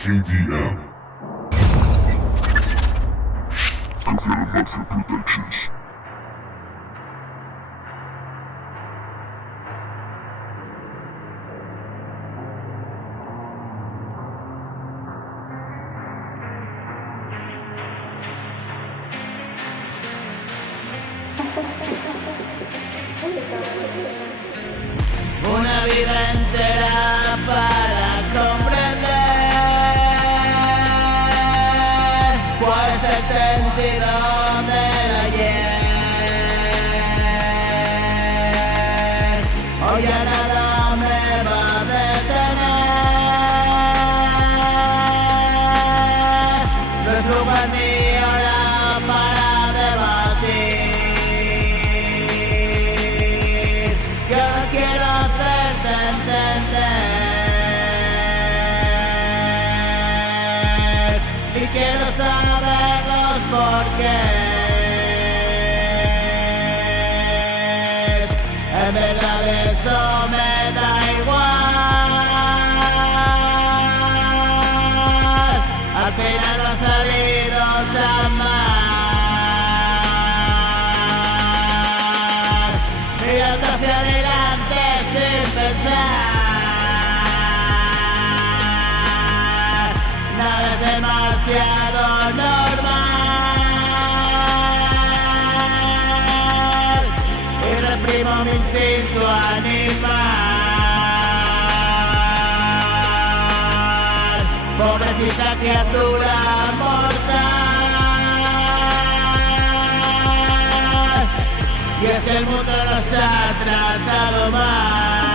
KDM. Kafialamafia Productions. Una vida entera para comprender cuál es el sentido del ayer. Hoy ya nada me va a detener. No es lugar ni hora para debatir. Yo no quiero hacerte entender y quiero saber los porqués. En verdad eso me da igual. Al final no ha salido tan mal. Mirando hacia adelante sin pensar. Nada es demasiado normal. Y reprimo mi instinto animal. Pobrecita criatura mortal. Y es que el mundo nos ha tratado mal.